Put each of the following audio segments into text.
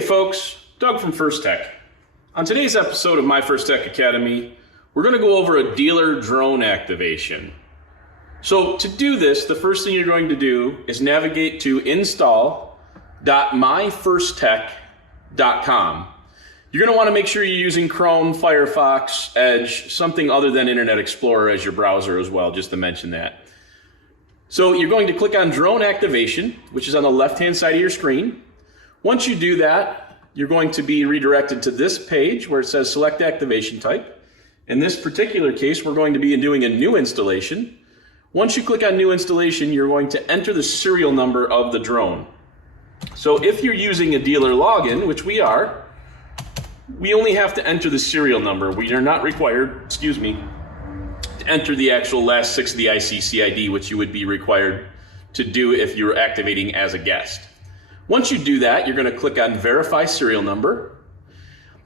Hey folks, Doug from FirstTech. On today's episode of myFirstech Academy, we're going to go over a dealer drone activation. So to do this, the first thing you're going to do is navigate to install.myfirsttech.com. You're going to want to make sure you're using Chrome, Firefox, Edge, something other than Internet Explorer as your browser as well, just to mention that. So you're going to click on Drone Activation, which is on the left-hand side of your screen. Once you do that, you're going to be redirected to this page where it says Select Activation Type. In this particular case, we're going to be doing a new installation. Once you click on New Installation, you're going to enter the serial number of the drone. So if you're using a dealer login, which we are, we only have to enter the serial number. We are not required, to enter the actual last 6 of the IC CID, which you would be required to do if you're activating as a guest. Once you do that, you're going to click on Verify Serial Number.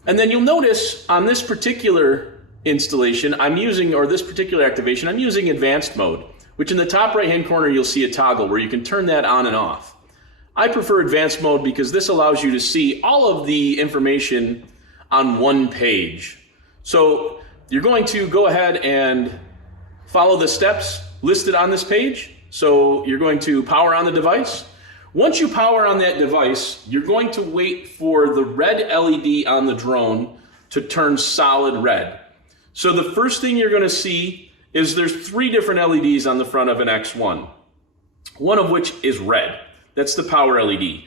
And then you'll notice on this particular installation, this particular activation, I'm using Advanced Mode, which in the top right-hand corner, you'll see a toggle where you can turn that on and off. I prefer Advanced Mode because this allows you to see all of the information on one page. So you're going to go ahead and follow the steps listed on this page. So you're going to power on the device. Once you power on that device, you're going to wait for the red LED on the drone to turn solid red. So the first thing you're going to see is there's 3 different LEDs on the front of an X1, one of which is red. That's the power LED.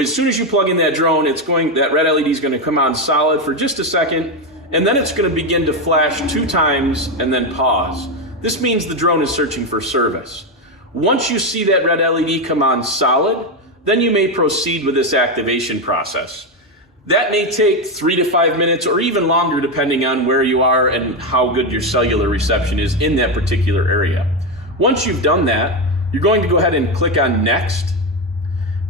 As soon as you plug in that drone, that red LED is going to come on solid for just a second, and then it's going to begin to flash 2 times and then pause. This means the drone is searching for service. Once you see that red LED come on solid, then you may proceed with this activation process. That may take 3 to 5 minutes or even longer depending on where you are and how good your cellular reception is in that particular area. Once you've done that, you're going to go ahead and click on Next.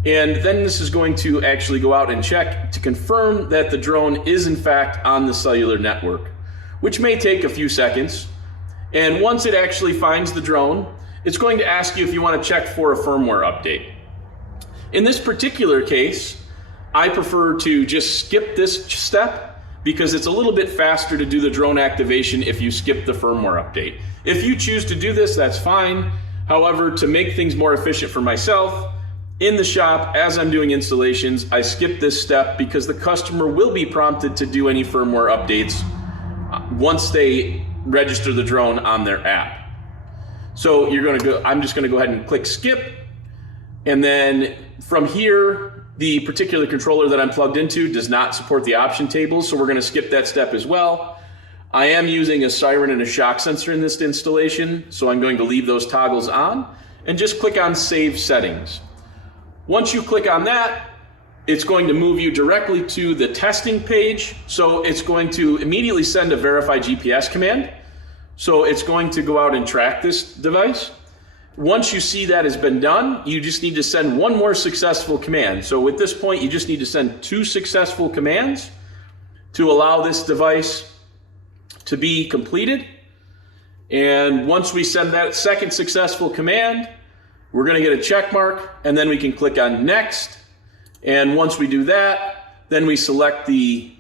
And then this is going to actually go out and check to confirm that the drone is in fact on the cellular network, which may take a few seconds. And once it actually finds the drone, it's going to ask you if you want to check for a firmware update. In this particular case, I prefer to just skip this step because it's a little bit faster to do the drone activation if you skip the firmware update. If you choose to do this, that's fine. However, to make things more efficient for myself, in the shop, as I'm doing installations, I skip this step because the customer will be prompted to do any firmware updates once they register the drone on their app. So I'm just going to go ahead and click skip. And then from here, the particular controller that I'm plugged into does not support the option tables. So we're going to skip that step as well. I am using a siren and a shock sensor in this installation. So I'm going to leave those toggles on and just click on Save Settings. Once you click on that, it's going to move you directly to the testing page. So it's going to immediately send a Verify GPS command. So it's going to go out and track this device. Once you see that has been done, you just need to send one more successful command. So at this point, you just need to send 2 successful commands to allow this device to be completed. And once we send that second successful command, we're going to get a check mark, and then we can click on Next. And once we do that, then we select the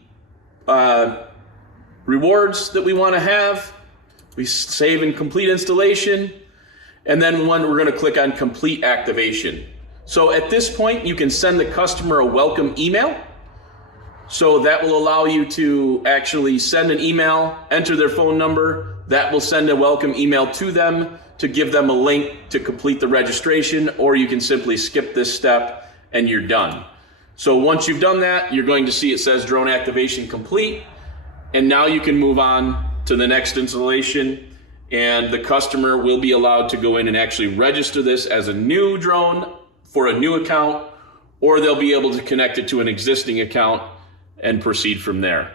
rewards that we want to have. We save and complete installation, and then we're going to click on Complete Activation. So at this point, you can send the customer a welcome email. So that will allow you to actually send an email, enter their phone number. That will send a welcome email to them to give them a link to complete the registration, or you can simply skip this step and you're done. So once you've done that, you're going to see it says Drone Activation Complete, and now you can move on to the next installation, and the customer will be allowed to go in and actually register this as a new drone for a new account, or they'll be able to connect it to an existing account and proceed from there.